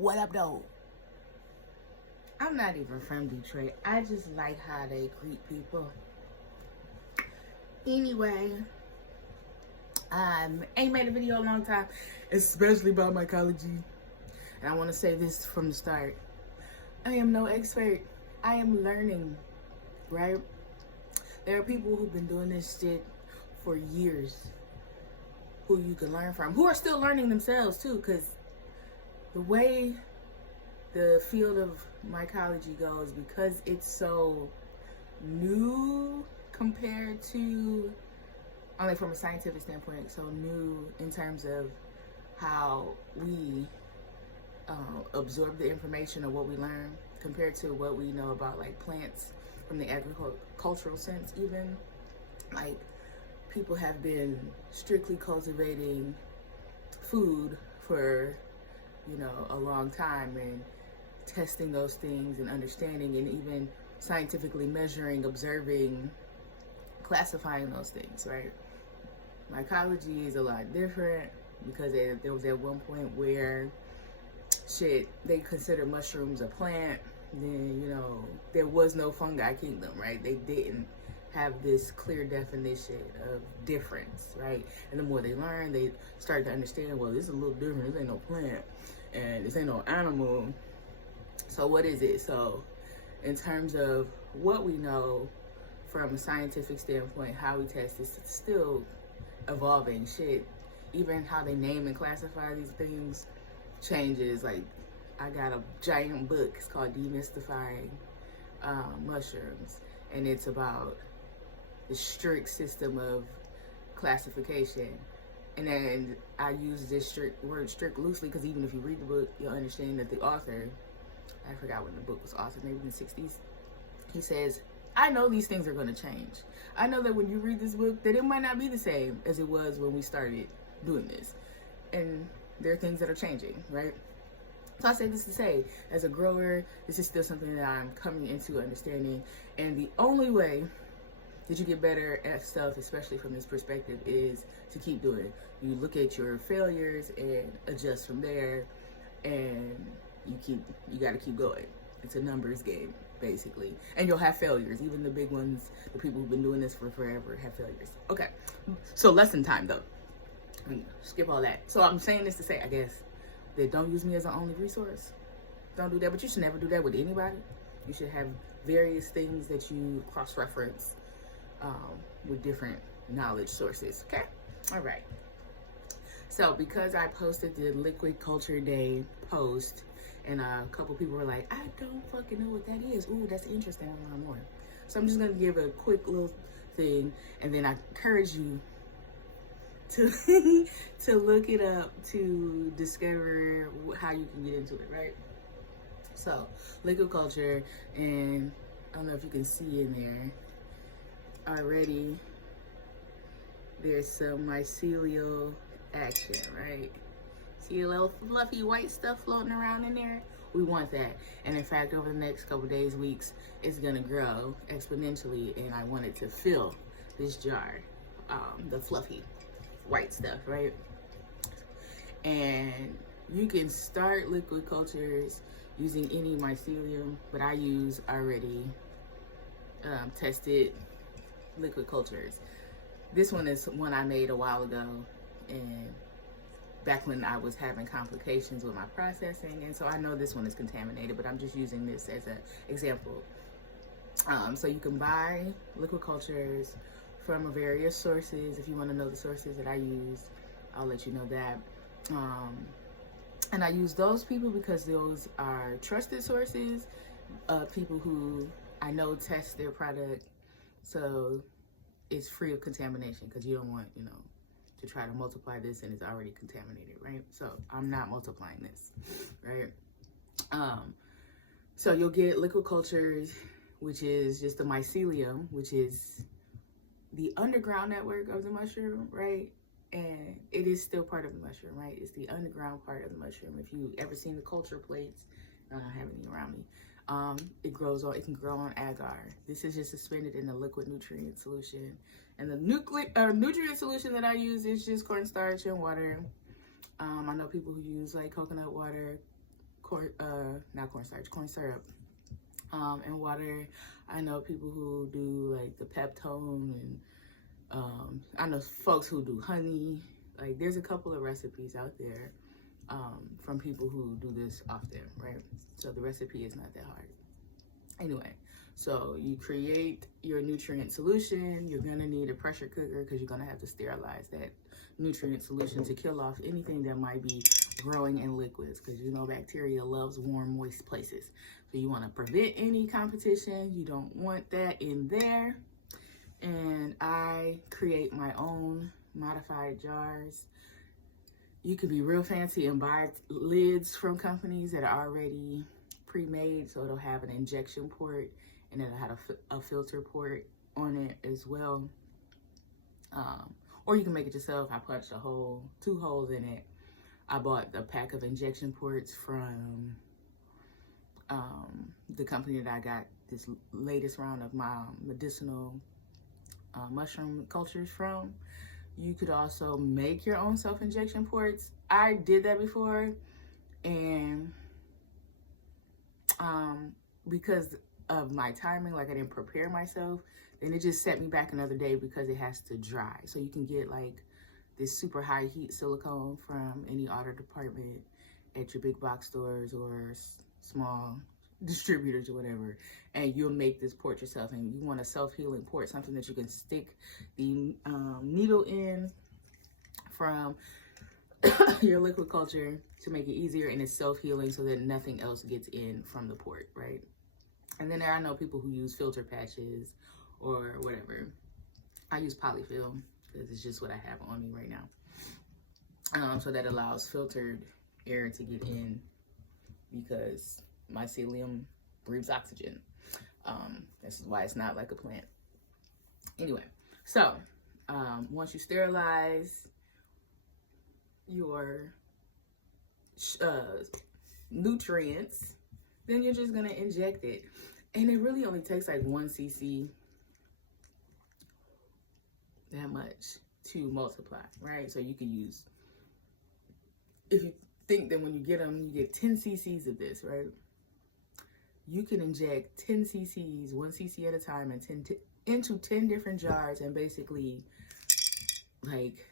What up, though? I'm not even from Detroit. I just like how they greet people. Anyway, ain't made a video in a long time, especially about mycology. And I want to say this from the start. I am no expert. I am learning, right? There are people who've been doing this shit for years who you can learn from, who are still learning themselves too, because the way the field of mycology goes, because it's so new compared to, only from a scientific standpoint, so new in terms of how we absorb the information of what we learn compared to what we know about like plants from the agricultural sense. Even like people have been strictly cultivating food for, you know, a long time, and testing those things and understanding and even scientifically measuring, observing, classifying those things, right? Mycology is a lot different because there was at one point where they considered mushrooms a plant. Then, you know, there was no fungi kingdom, right? They didn't have this clear definition of difference, right? And the more they learned, they started to understand, well, this is a little different. This ain't no plant and this ain't no animal. So what is it? So in terms of what we know from a scientific standpoint, how we test this, it's still evolving shit. Even how they name and classify these things changes. Like, I got a giant book. It's called Demystifying Mushrooms, and it's about the strict system of classification. And then I use this word strict loosely because even if you read the book, you'll understand that the author, I forgot when the book was authored, maybe in the 60s, he says, I know these things are going to change. I know that when you read this book, that it might not be the same as it was when we started doing this. And there are things that are changing, right? So I say this to say, as a grower, this is still something that I'm coming into understanding. And the only way that you get better at stuff, especially from this perspective, is to keep doing it. You look at your failures and adjust from there, and you got to keep going. It's a numbers game, basically. And you'll have failures. Even the big ones, the people who've been doing this for forever have failures. Okay, so lesson time though. Skip all that. So I'm saying this to say, I guess, that don't use me as an only resource. Don't do that, but you should never do that with anybody. You should have various things that you cross-reference with different knowledge sources, okay? All right. So because I posted the Liquid Culture Day post, and a couple people were like, I don't fucking know what that is. Ooh, that's interesting. I want to learn more. So I'm just going to give a quick little thing, and then I encourage you to to look it up to discover how you can get into it, right? So liquid culture, and I don't know if you can see in there already, there's some mycelial action, right? See a little fluffy white stuff floating around in there? We want that. And in fact, over the next couple days, weeks, it's gonna grow exponentially, and I want it to fill this jar, the fluffy white stuff, right? And you can start liquid cultures using any mycelium, but I use already tested liquid cultures. This one is one I made a while ago, and back when I was having complications with my processing, and so I know this one is contaminated, but I'm just using this as an example. So you can buy liquid cultures from various sources. If you want to know the sources that I use, I'll let you know that. And I use those people because those are trusted sources of people who I know test their product, so it's free of contamination, because you don't want, you know, to try to multiply this and it's already contaminated, right? So I'm not multiplying this, right? So you'll get liquid cultures, which is just the mycelium, which is the underground network of the mushroom, right? And it is still part of the mushroom, right? It's the underground part of the mushroom. If you ever seen the culture plates, I don't have any around me. It can grow on agar. This is just suspended in a liquid nutrient solution. And the nutrient solution that I use is just cornstarch and water. I know people who use like coconut water, corn syrup, and water. I know people who do like the peptone, and I know folks who do honey. Like there's a couple of recipes out there from people who do this often, right? So the recipe is not that hard. Anyway, so you create your nutrient solution. You're gonna need a pressure cooker because you're gonna have to sterilize that nutrient solution to kill off anything that might be growing in liquids, because you know bacteria loves warm, moist places. So you want to prevent any competition. You don't want that in there. And I create my own modified jars. You can be real fancy and buy lids from companies that are already pre-made, so it'll have an injection port and it'll have a filter port on it as well. Or you can make it yourself. I punched two holes in it. I bought a pack of injection ports from the company that I got this latest round of my medicinal mushroom cultures from. You could also make your own self-injection ports. I did that before, and because of my timing, like I didn't prepare myself, then it just set me back another day because it has to dry. So you can get like this super high heat silicone from any auto department at your big box stores or small distributors or whatever, and you'll make this port yourself. And you want a self-healing port, something that you can stick the needle in from your liquid culture to make it easier, and it's self-healing so that nothing else gets in from the port, right? And then I know people who use filter patches or whatever. I use polyfill because it's just what I have on me right now. So that allows filtered air to get in because mycelium breathes oxygen. This is why it's not like a plant. Anyway, so once you sterilize your nutrients, then you're just gonna inject it. And it really only takes like 1 cc, that much, to multiply, right? So you can use, if you think that when you get them, you get 10 cc's of this, right? You can inject 10 cc's, 1 cc at a time, and into 10 different jars, and basically like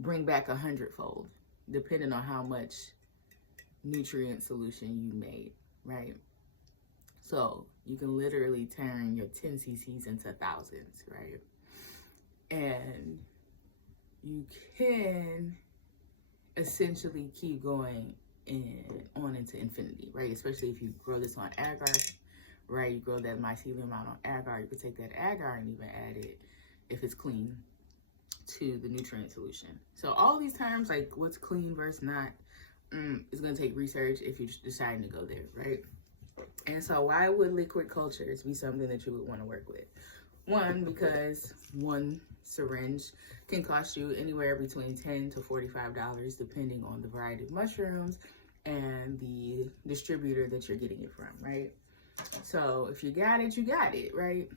bring back 100-fold, depending on how much nutrient solution you made, right? So you can literally turn your 10 cc's into thousands, right? And you can essentially keep going on into infinity, right? Especially if you grow this on agar, right? You grow that mycelium out on agar. You could take that agar and even add it, if it's clean, to the nutrient solution. So all these terms, like what's clean versus not, is going to take research if you're deciding to go there, right? And so why would liquid cultures be something that you would want to work with? One, because one syringe can cost you anywhere between $10 to $45, depending on the variety of mushrooms and the distributor that you're getting it from, right? So if you got it, you got it, right?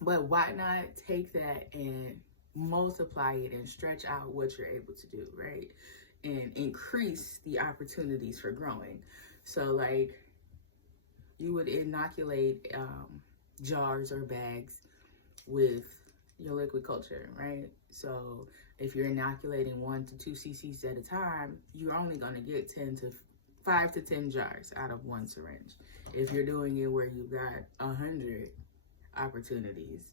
But why not take that and multiply it and stretch out what you're able to do, right? And increase the opportunities for growing. So like you would inoculate jars or bags with your liquid culture, right? So if you're inoculating 1 to 2 cc's at a time, you're only going to get 5 to 10 jars out of one syringe. If you're doing it where you've got 100 opportunities,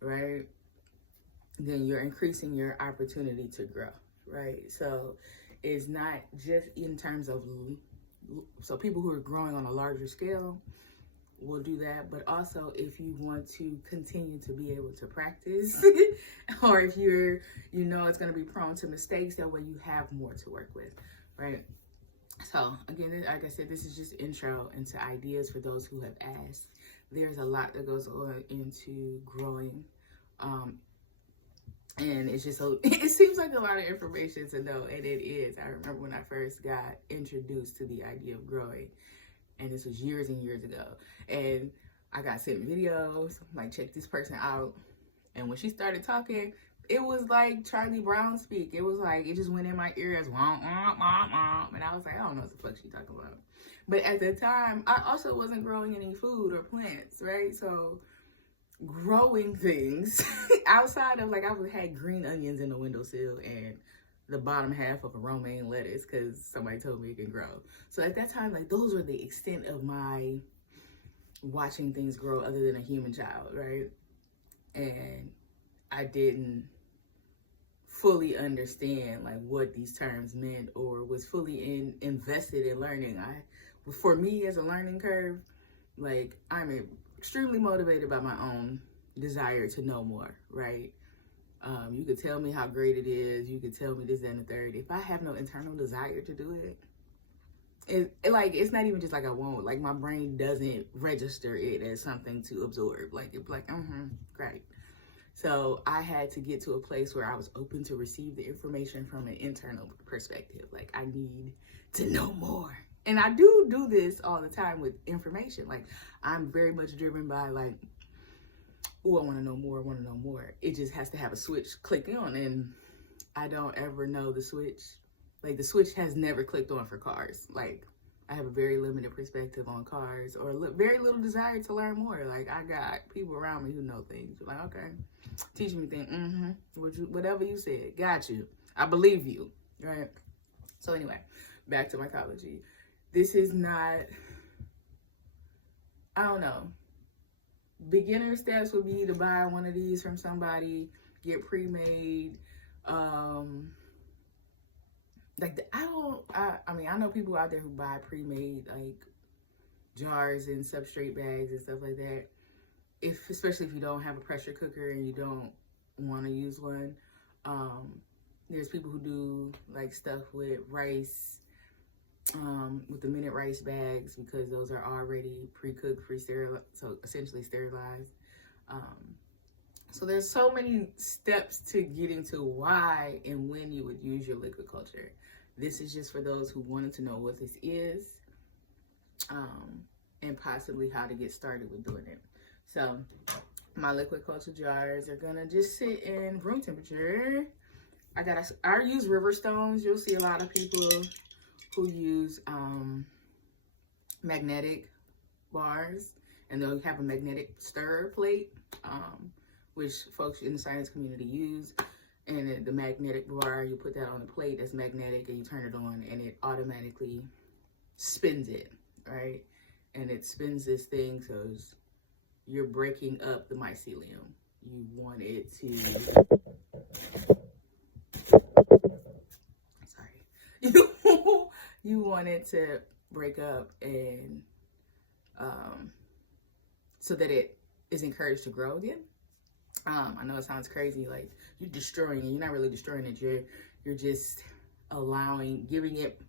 right, then you're increasing your opportunity to grow, right? So it's not just in terms of, so people who are growing on a larger scale will do that, but also if you want to continue to be able to practice or if you're, it's going to be prone to mistakes, that way you have more to work with, right? So again, like I said, this is just intro into ideas for those who have asked. There's a lot that goes on into growing, and it's just it seems like a lot of information to know, and it is. I remember when I first got introduced to the idea of growing, and this was years and years ago, and I got sent videos, like, check this person out, and when she started talking, it was like Charlie Brown speak. It was like, it just went in my ears, womp, womp, womp, womp. And I was like, I don't know what the fuck she talking about. But at the time, I also wasn't growing any food or plants, right? So growing things outside of, like, I had green onions in the windowsill and the bottom half of a romaine lettuce because somebody told me it can grow. So at that time, like, those were the extent of my watching things grow other than a human child, right? And I didn't fully understand like what these terms meant or was fully invested in learning. For me as a learning curve, like, I'm extremely motivated by my own desire to know more, right? You could tell me how great it is. You could tell me this, that, and the third. If I have no internal desire to do it, it's not even just like I won't. Like, my brain doesn't register it as something to absorb. Like, it's like, great. So I had to get to a place where I was open to receive the information from an internal perspective. Like, I need to know more. And I do this all the time with information. Like, I'm very much driven by, like, oh, I want to know more, I want to know more. It just has to have a switch click on, and I don't ever know the switch. Like, the switch has never clicked on for cars. Like, I have a very limited perspective on cars, or very little desire to learn more. Like, I got people around me who know things. Like, okay, teaching me things. Whatever you said, got you. I believe you, right? So anyway, back to mycology. This is not, I don't know. Beginner steps would be to buy one of these from somebody, get pre-made. I know people out there who buy pre-made like jars and substrate bags and stuff like that. Especially if you don't have a pressure cooker and you don't want to use one. There's people who do like stuff with rice, with the minute rice bags, because those are already pre-cooked, pre-sterilized, so essentially sterilized. So there's so many steps to getting to why and when you would use your liquid culture. This is just for those who wanted to know what this is, and possibly how to get started with doing it. So my liquid culture jars are gonna just sit in room temperature. I use river stones. You'll see a lot of people who use magnetic bars, and they'll have a magnetic stir plate, which folks in the science community use. And the magnetic bar, you put that on the plate that's magnetic, and you turn it on, and it automatically spins it, right? And it spins this thing, so you're breaking up the mycelium. You want it to, you want it to break up, and so that it is encouraged to grow again. I know it sounds crazy, like you're destroying it. You're not really destroying it. You're just giving it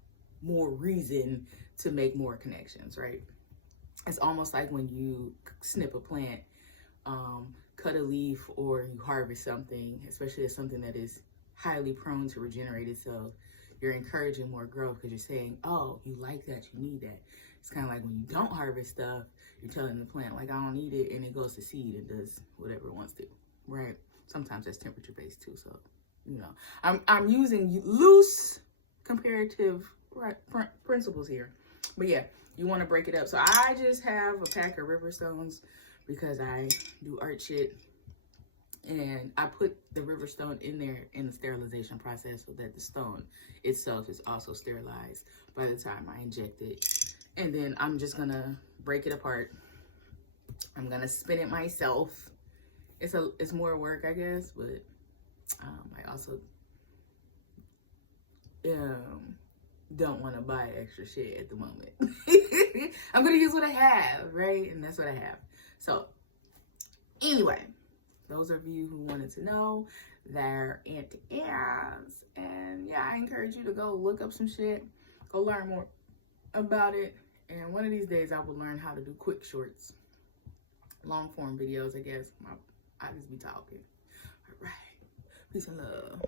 more reason to make more connections, right? It's almost like when you snip a plant, cut a leaf, or you harvest something, especially as something that is highly prone to regenerate itself. You're encouraging more growth because you're saying, oh, you like that, you need that. It's kind of like when you don't harvest stuff, you're telling the plant, like, I don't need it, and it goes to seed and does whatever it wants to, right? Sometimes that's temperature based too, so, you know. I'm using loose comparative principles here. But yeah, you want to break it up. So I just have a pack of river stones because I do art shit. And I put the river stone in there in the sterilization process so that the stone itself is also sterilized by the time I inject it. And then I'm just gonna break it apart. I'm gonna spin it myself. It's more work, I guess, but I also don't want to buy extra shit at the moment. I'm gonna use what I have, right? And that's what I have. So anyway, those of you who wanted to know, they're anti-airs. And yeah, I encourage you to go look up some shit, go learn more about it. And one of these days I will learn how to do quick shorts, long form videos, I guess. I just be talking. All right, peace and love.